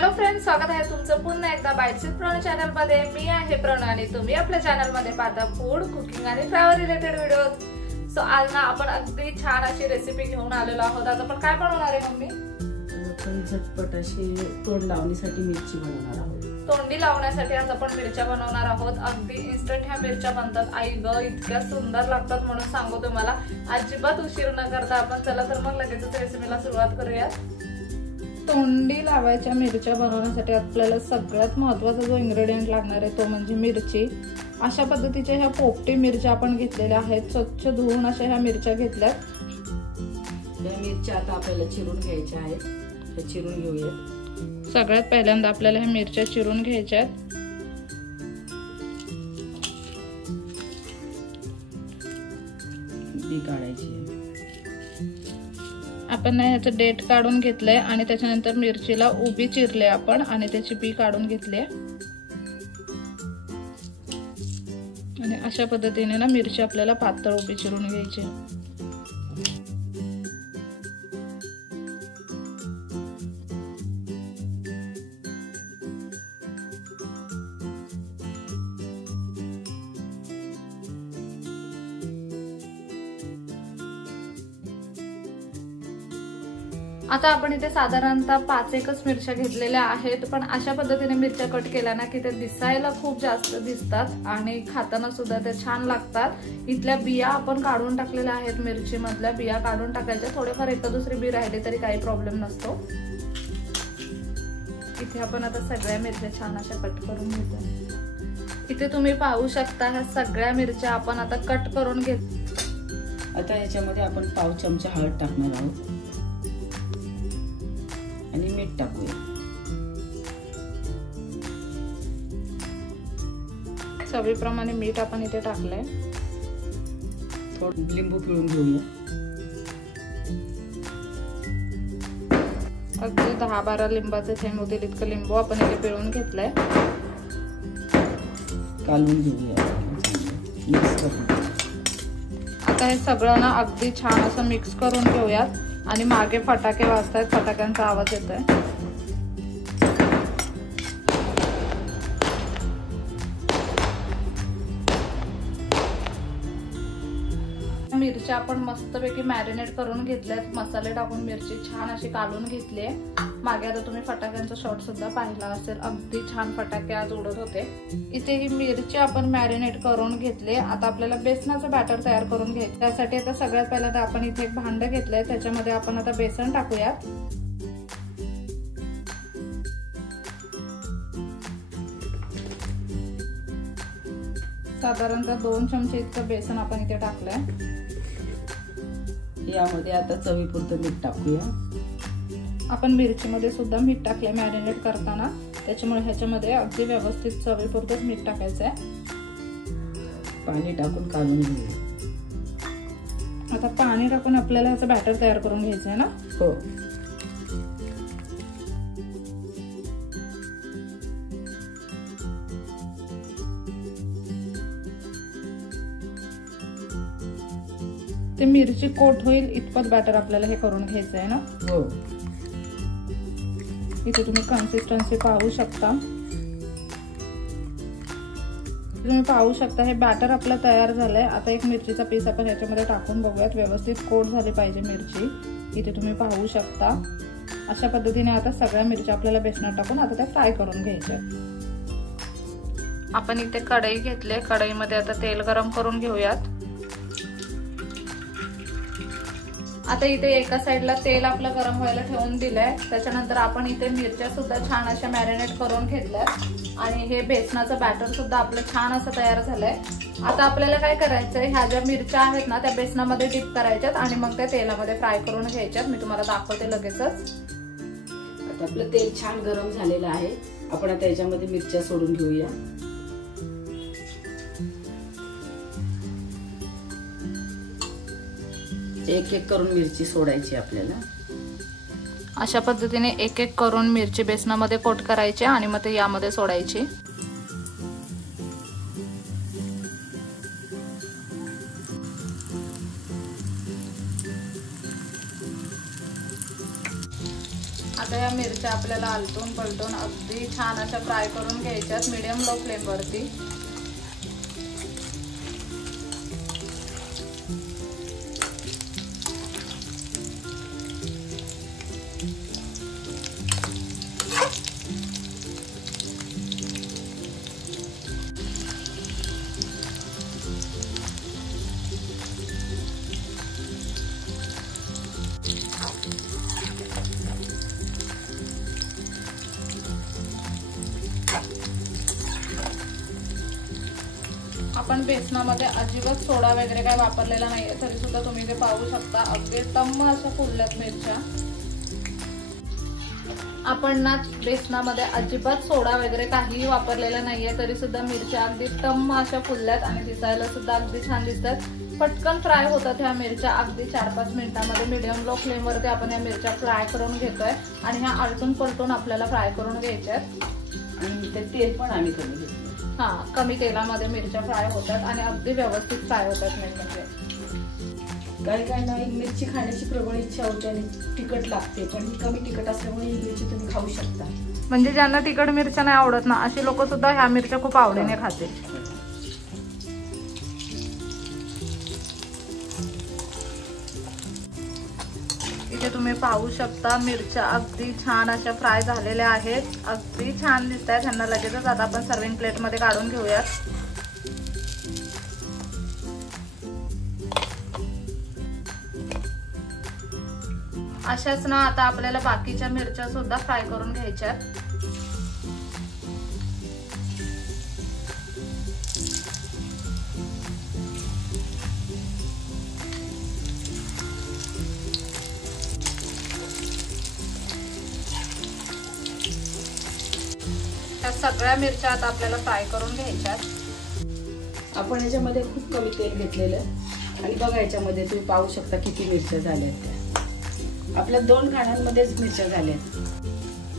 Hello friends, स्वागत आहे तुमचं पुन्हा एकदा बाईट्स विथ प्रणू चॅनल मध्ये। मी आहे प्रणू आणि तुम्ही आपल्या चॅनल मध्ये पाहता फूड, कुकिंग आणि ट्रॅव्हल रिलेटेड व्हिडिओज। सो आज ना आपण अगदी छान अशी रेसिपी घेऊन आलेलो आहोत। आज आपण काय बनवणार आहे मम्मी? आपण झटपट अशी तोंड लावण्यासाठी मिरची बनवणार आहोत। तोंडी लावण्यासाठी आज आपण मिरच्या बनवणार आहोत। अगदी इन्स्टंट ह्या मिरच्या बनतात। आई ग, इतक्या सुंदर लागतात म्हणून सांगू तुम्हाला। अजिबात उशीर न करता आपण चला तर मग लगेचच रेसिपीला सुरुवात करूया। तोंडी लावायच्या मिरच्या बनवण्यासाठी आपल्याला सगळ्यात महत्त्वाचा जो इन्ग्रेडियंट लागणार आहे तो म्हणजे मिरची। अशा पद्धतीच्या ह्या पोपटी मिरच्या आपण घेतलेल्या आहेत। स्वच्छ धुवून अशा ह्या मिरच्या घेतल्यात। या मिरच्या आता आपल्याला चिरून घ्यायच्या आहेत। हे चिरून घेऊया। सगळ्यात पहिल्यांदा आपल्याला ह्या मिरच्या चिरून घ्यायच्या आहेत। बी काढायची। आपण ह्याचं डेट काढून घेतलंय आणि त्याच्यानंतर मिरचीला उभी चिरले आपण आणि त्याची बी काढून घेतली। आणि अशा पद्धतीने ना मिरची आपल्याला पातळ उभी चिरून घ्यायची। आता आपण इथे साधारणतः 5-1 मिरच्या घेतलेल्या आहेत। पण अशा पद्धतीने मिरच्या कट केल्या ना की ते दिसायला खूप जास्त दिसतात आणि खाताना सुद्धा ते छान लागतात। इथल्या बिया आपण काढून टाकलेल्या आहेत। मिरची मधल्या बिया काढून टाकायच्या। थोडेफार एक दुसरी बी राहिली तरी काही प्रॉब्लेम नसतो। इथे आपण आता सगळ्या मिरच्या छान अशा कट करून घेतो। इथे तुम्ही पाहू शकता ह्या सगळ्या मिरच्या आपण आता कट करून घेतो। आता याच्यामध्ये आपण पाव चमचा हळद टाकणार आहोत आणि मीठ टाकूया। चवीप्रमाणे मीठ आपण इथे टाकलंय। थोडं लिंबू पिळून घेऊया। अगदी 10-12 लिंबाचे थेंब होतील इतकं लिंबू आपण इथे पिळून घेतलंय। कालवून घेऊया। मिक्स करून आता हे सगळं ना अगदी छान असं मिक्स करून घेऊयात। आणि मागे फटाके वाजतायत, फटाक्यांचा आवाज येतोय। मिरच्या आपण मस्तपैकी मॅरिनेट करून घेतल्यात। मसाले टाकून मिरची छान अशी कालून घेतली आहे। मागे आता तुम्ही फटाक्यांचा शॉट सुद्धा पाहिला असेल। अगदी छान फटाके आज उडत होते। इथे ही मिरची आपण मॅरिनेट करून घेतले। आता आपल्याला बेसनाचं बॅटर तयार करून घ्यायचं। त्यासाठी आता सगळ्यात पहिल्यांदा आपण इथे एक भांड घेतलंय। त्याच्यामध्ये आपण आता बेसन टाकूयात। साधारणतः 2 चमचे इतकं बेसन आपण इथे टाकलंय। यामध्ये आता चवीपुरतं मीठ टाकूया। आपण मिरचीमध्ये सुद्धा मीठ टाकलंय मॅरिनेट करताना, त्याच्यामुळे ह्याच्यामध्ये अगदी व्यवस्थित चवीपुरतंच मीठ टाकायचंय। पाणी टाकून काढून घेऊया। आता पाणी टाकून आपल्याला ह्याचं बॅटर तयार करून घ्यायचंय ना? हो। ते मिरची कोट होईल इतपत बॅटर आपल्याला हे करून घ्यायचं आहे ना? हो। इथे तुम्ही कन्सिस्टन्सी पाहू शकता। तुम्ही पाहू शकता हे बॅटर आपलं तयार झालंय। आता एक मिरचीचा पीस आपण ह्याच्यामध्ये टाकून बघूयात। व्यवस्थित कोट झाली पाहिजे मिरची। इथे तुम्ही पाहू शकता अशा पद्धतीने आता सगळ्या मिरच्या आपल्याला बेसनात टाकून आता त्या फ्राय करून घ्यायच्या। आपण इथे कढई घेतली। कढईमध्ये आता तेल गरम करून घेऊयात। आता इथे एका साइडला तेल आपलं गरम व्हायला ठेवून दिलंय। त्याच्यानंतर आपण इथे मिरच्या सुद्धा छान अशा मॅरिनेट करून घेतल्या आणि हे बेसनाचं बॅटर सुद्धा आपलं छान असं तयार झालंय। आता आपल्याला काय करायचंय, ह्या ज्या मिरच्या आहेत ना त्या बेसनामध्ये डिप करायच्यात आणि मग त्या तेलामध्ये फ्राय करून घ्यायच्यात। मी तुम्हाला दाखवते लगेचच। आता आपलं तेल छान गरम झालेलं आहे। आपण आता याच्यामध्ये मिरच्या सोडून घेऊया। एक करून मिरची सोडायची आपल्याला। अशा पद्धतीने एक करून मिरची बेसनामध्ये कोट करायची आणि मग ते यामध्ये सोडायची। आता या मिरच्या आपल्याला आलटून पलटून अगदी छान अशा फ्राय करून घ्यायच्यात मीडियम लो फ्लेम वरती। आपण बेसनामध्ये अजिबात सोडा वगैरे काय वापरलेला नाहीये, तरी सुद्धा तुम्ही ते पाहू शकता अगदी टम्म अशा फुलल्यात मिरच्या। आपण ना बेसनामध्ये अजिबात सोडा वगैरे काहीही वापरलेला नाहीये, तरी सुद्धा मिरच्या अगदी टम्म अशा फुलल्यात आणि दिसायला सुद्धा अगदी छान दिसतात। पटकन फ्राय होतात ह्या मिरच्या अगदी 4-5 मिनिटांमध्ये मीडियम लो फ्लेम वरती आपण ह्या मिरच्या फ्राय करून घेतोय आणि ह्या आलटून पलटून आपल्याला फ्राय करून घ्यायच्या आहेत। आणि ते तेल पण आम्ही कमी घेतलं, कमी तेलामध्ये मिरच्या फ्राय होतात आणि अगदी व्यवस्थित फ्राय होतात। म्हणजे काही नाही मिरची खाण्याची प्रबळ इच्छा होते आणि तिखट लागते, पण ही कमी तिखट असल्यामुळे ही मिरची तुम्ही खाऊ शकता। म्हणजे ज्यांना तिखट मिरच्या नाही आवडत ना अशी लोक सुद्धा ह्या मिरच्या खूप आवडीने खातील। इथे तुम्ही पाहू शकता मिरच्या अगदी छान अशा फ्राय झालेल्या आहेत, अगदी छान दिसत आहेत। ह्यांना लगेचच आता आपण सर्विंग प्लेट मध्ये काढून घेऊयात। अशाच ना आता आपल्याला बाकीच्या मिरच्या सुद्धा फ्राय करून घ्यायच्या। त्या सगळ्या मिरच्या आता आपल्याला फ्राय करून घ्यायच्या। आपण याच्यामध्ये खूप कमी तेल घेतलेलं आणि बघा याच्यामध्ये तुम्ही पाहू शकता किती मिरच्या झाल्यात। त्या आपल्या 2 घाण्यांमध्येच मिरच्या झाल्या।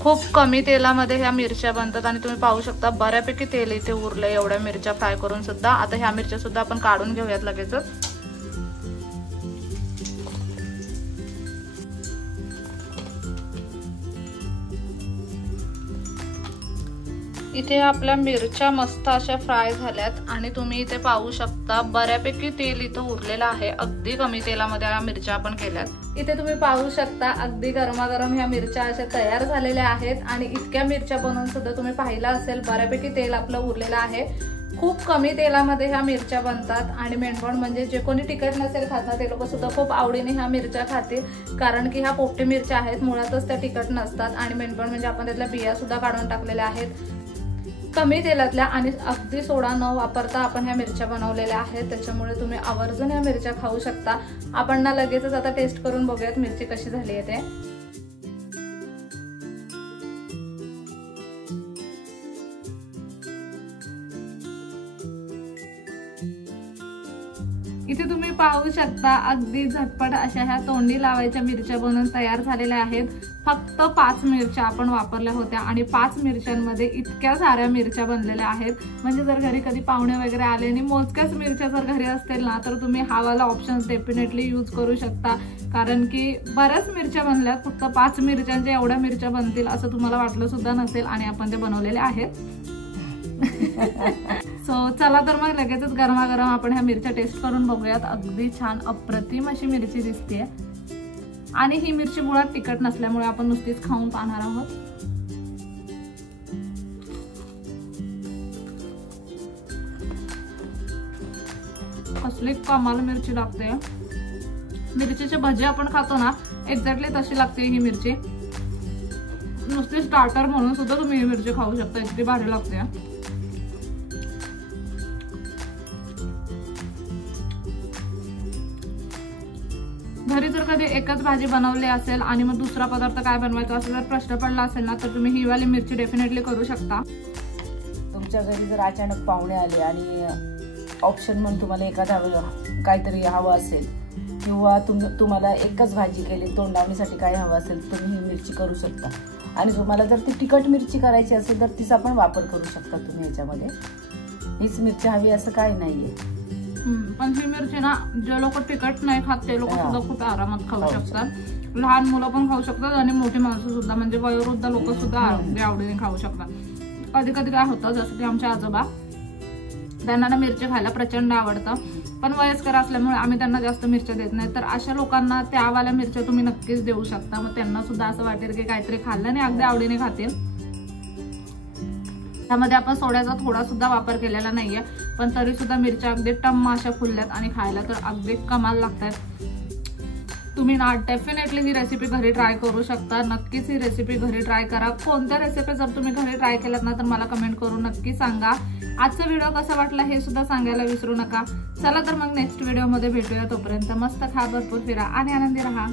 खूप कमी तेलामध्ये ह्या मिरच्या बनतात आणि तुम्ही पाहू शकता बऱ्यापैकी तेल इथे उरलंय एवढ्या मिरच्या फ्राय करून सुद्धा। आता ह्या मिरच्या सुद्धा आपण काढून घेऊयात लगेचच। इथे आपल्या मिरच्या मस्त अशा फ्राय झाल्यात आणि तुम्ही इथे पाहू शकता बऱ्यापैकी तेल इथं उरलेलं आहे, अगदी कमी तेलामध्ये या मिरच्या आपण केल्यात। इथे तुम्ही पाहू शकता अगदी गरमागरम ह्या मिरच्या अशा तयार झालेल्या आहेत आणि इतक्या मिरच्या बनवून सुद्धा तुम्ही पाहिलं असेल बऱ्यापैकी तेल आपलं उरलेलं आहे। खूप कमी तेलामध्ये ह्या मिरच्या बनतात आणि मेनपॉइंट म्हणजे जे कोणी तिखट नसेल खात ना ते लोक सुद्धा खूप आवडीने ह्या मिरच्या खातील, कारण की ह्या पोपटी मिरच्या आहेत, मुळातच त्या तिखट नसतात आणि मेनपॉइंट म्हणजे आपण त्यातल्या बिया सुद्धा काढून टाकलेल्या आहेत। कमी तेलातल्या आणि अगदी सोडा न वापरता आपण ह्या मिरच्या बनवलेल्या आहेत, त्याच्यामुळे तुम्ही आवर्जून ह्या मिरच्या खाऊ शकता। आपण ना लगेचच आता टेस्ट करून बघूयात मिरची कशी झाली आहे ते। इथे तुम्ही पाहू शकता अगदी झटपट अशा ह्या तोंडी लावायच्या मिरच्या बनवून तयार झालेल्या आहेत। फक्त 5 मिरच्या आपण वापरल्या होत्या आणि 5 मिरच्यांमध्ये इतक्या साऱ्या मिरच्या बनलेल्या आहेत। म्हणजे जर घरी कधी पाहुणे वगैरे आले आणि मोजक्याच मिरच्या जर घरी असतील ना तर तुम्ही हा वाला ऑप्शन डेफिनेटली यूज करू शकता, कारण की बऱ्याच मिरच्या बनल्यात। फक्त 5 मिरच्यांच्या एवढ्या मिरच्या बनतील असं तुम्हाला वाटलं सुद्धा नसेल आणि आपण ते बनवलेले आहेत। सो चला तर मग लगेचच गरमागरम आपण ह्या मिरच्या टेस्ट करून बघूयात। अगदी छान अप्रतिम अशी मिरची दिसते आणि ही मिरची मुळात तिखट नसल्यामुळे आपण नुसतीच खाऊन पाहणार आहोत। कसली कमाल मिरची लागते। मिरचीचे भजी आपण खातो ना एक्झॅक्टली तशी लागते ही मिरची। नुसती स्टार्टर म्हणून सुद्धा तुम्ही ही मिरची खाऊ शकता, इतकी भारी लागते। घरी जर कधी एकच भाजी बनवली असेल आणि मग दुसरा पदार्थ काय बनवायचा असेल जर प्रश्न पडला असेल ना तर तुम्ही ही वाली मिरची डेफिनेटली करू शकता। तुमच्या घरी जर अचानक पाहुणे आले आणि ऑप्शन म्हणून तुम्हाला एखादा काहीतरी हवं असेल किंवा तुम्हाला एकच भाजी केली, तोंडावणीसाठी काय हवं असेल तुम्ही ही मिरची करू शकता। आणि तुम्हाला जर ती तिखट मिरची करायची असेल तर तिचा पण वापर करू शकता तुम्ही याच्यामध्ये। हीच मिरची हवी असं काही नाहीये। पण ही मिरची ना जे लोक तिखट नाही खात ते लोक सुद्धा खूप आरामात खाऊ शकतात लहान मुलं पण खाऊ शकतात आणि मोठी माणसं सुद्धा, म्हणजे वयोवृद्ध लोक सुद्धा अगदी आवडीने खाऊ शकतात। कधी कधी काय होतं, जसं की आमचे आजोबा, त्यांना मिरची खायला प्रचंड आवडतं, पण वयस्कर असल्यामुळे आम्ही त्यांना जास्त मिरच्या देत नाही। तर अशा लोकांना त्यावाल्या मिरच्या तुम्ही नक्कीच देऊ शकता, मग त्यांना सुद्धा असं वाटेल की काहीतरी खाल्लं आणि अगदी आवडीने खातील। त्यामध्ये आपण सोड्याचा थोडा सुद्धा वापर केलेला नाहीये, पण तरी सुद्धा मिरच्या अगदी टम्म अशा फुलल्यात आणि खायला तर अगदी कमाल लागतात। तुम्ही ना डेफिनेटली ही रेसिपी घरी ट्राय करू शकता, नक्कीच ही रेसिपी घरी ट्राय करा। कोणत्या रेसिपी जर तुम्ही घरी ट्राय केल्यात ना तर मला कमेंट करून नक्की सांगा। आजचा व्हिडिओ कसा वाटला हे सुद्धा सांगायला विसरू नका। चला तर मग नेक्स्ट व्हिडिओ मध्ये भेटूया, तोपर्यंत मस्त खा, भरपूर फिरा आणि आनंदी राहा।